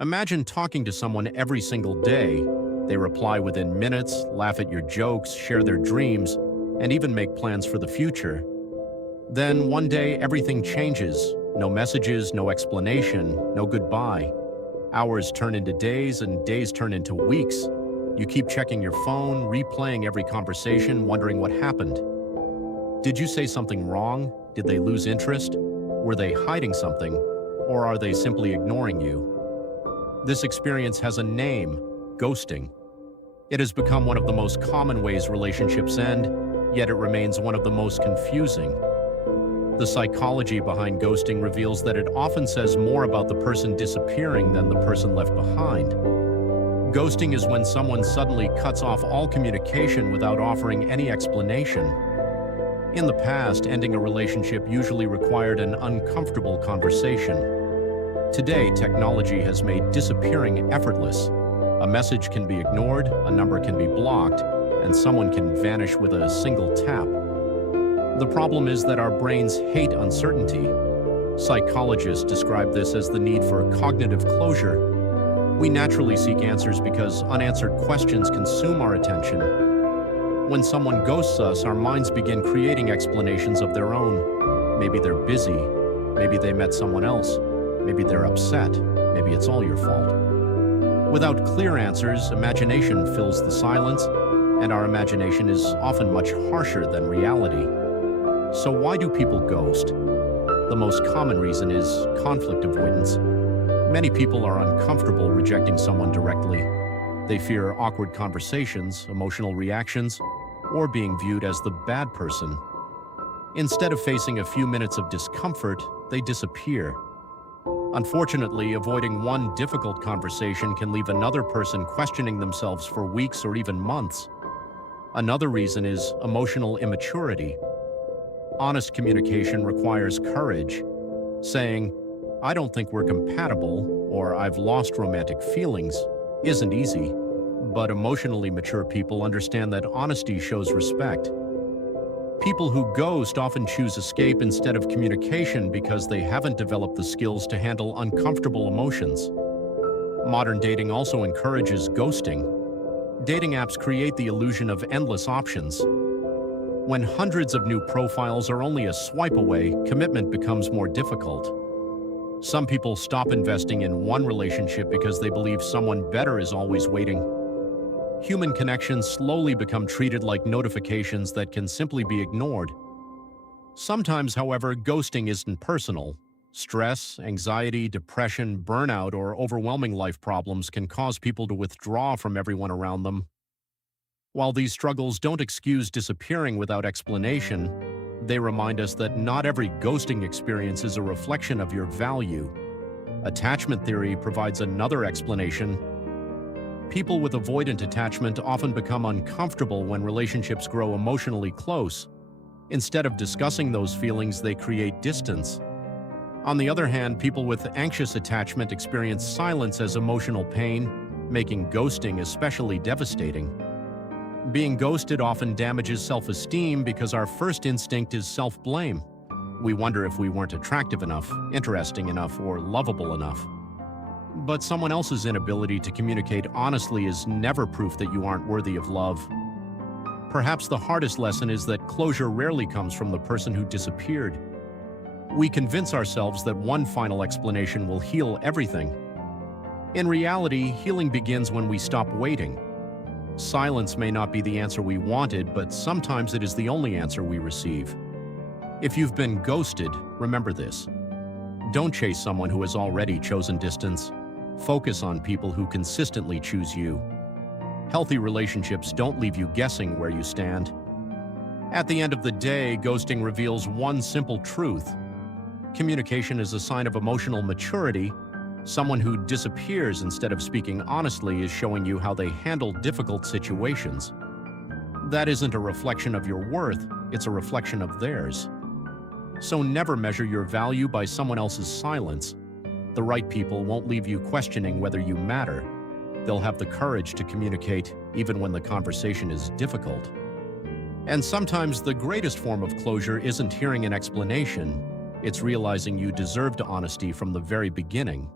Imagine talking to someone every single day. They reply within minutes, laugh at your jokes, share their dreams, and even make plans for the future. Then one day everything changes. No messages, no explanation, no goodbye. Hours turn into days and days turn into weeks. You keep checking your phone, replaying every conversation, wondering what happened. Did you say something wrong? Did they lose interest? Were they hiding something? Or are they simply ignoring you? This experience has a name: ghosting. It has become one of the most common ways relationships end, yet it remains one of the most confusing. The psychology behind ghosting reveals that it often says more about the person disappearing than the person left behind. Ghosting is when someone suddenly cuts off all communication without offering any explanation. In the past, ending a relationship usually required an uncomfortable conversation. Today, technology has made disappearing effortless. A message can be ignored, a number can be blocked, and someone can vanish with a single tap. The problem is that our brains hate uncertainty. Psychologists describe this as the need for cognitive closure. We naturally seek answers because unanswered questions consume our attention. When someone ghosts us, our minds begin creating explanations of their own. Maybe they're busy, maybe they met someone else, maybe they're upset, maybe it's all your fault. Without clear answers, imagination fills the silence, and our imagination is often much harsher than reality. So why do people ghost? The most common reason is conflict avoidance. Many people are uncomfortable rejecting someone directly. They fear awkward conversations, emotional reactions, or being viewed as the bad person. Instead of facing a few minutes of discomfort, they disappear. Unfortunately, avoiding one difficult conversation can leave another person questioning themselves for weeks or even months. Another reason is emotional immaturity. Honest communication requires courage. Saying, "I don't think we're compatible," or "I've lost romantic feelings," isn't easy. But emotionally mature people understand that honesty shows respect. People who ghost often choose escape instead of communication because they haven't developed the skills to handle uncomfortable emotions. Modern dating also encourages ghosting. Dating apps create the illusion of endless options. When hundreds of new profiles are only a swipe away, commitment becomes more difficult. Some people stop investing in one relationship because they believe someone better is always waiting. Human connections slowly become treated like notifications that can simply be ignored. Sometimes, however, ghosting isn't personal. Stress, anxiety, depression, burnout, or overwhelming life problems can cause people to withdraw from everyone around them. While these struggles don't excuse disappearing without explanation, they remind us that not every ghosting experience is a reflection of your value. Attachment theory provides another explanation. People with avoidant attachment often become uncomfortable when relationships grow emotionally close. Instead of discussing those feelings, they create distance. On the other hand, people with anxious attachment experience silence as emotional pain, making ghosting especially devastating. Being ghosted often damages self-esteem because our first instinct is self-blame. We wonder if we weren't attractive enough, interesting enough, or lovable enough. But someone else's inability to communicate honestly is never proof that you aren't worthy of love. Perhaps the hardest lesson is that closure rarely comes from the person who disappeared. We convince ourselves that one final explanation will heal everything. In reality, healing begins when we stop waiting. Silence may not be the answer we wanted, but sometimes it is the only answer we receive. If you've been ghosted, remember this. Don't chase someone who has already chosen distance. Focus on people who consistently choose you. Healthy relationships don't leave you guessing where you stand. At the end of the day, ghosting reveals one simple truth. Communication is a sign of emotional maturity. Someone who disappears instead of speaking honestly is showing you how they handle difficult situations. That isn't a reflection of your worth, it's a reflection of theirs. So never measure your value by someone else's silence. The right people won't leave you questioning whether you matter. They'll have the courage to communicate even when the conversation is difficult. And sometimes the greatest form of closure isn't hearing an explanation. It's realizing you deserved honesty from the very beginning.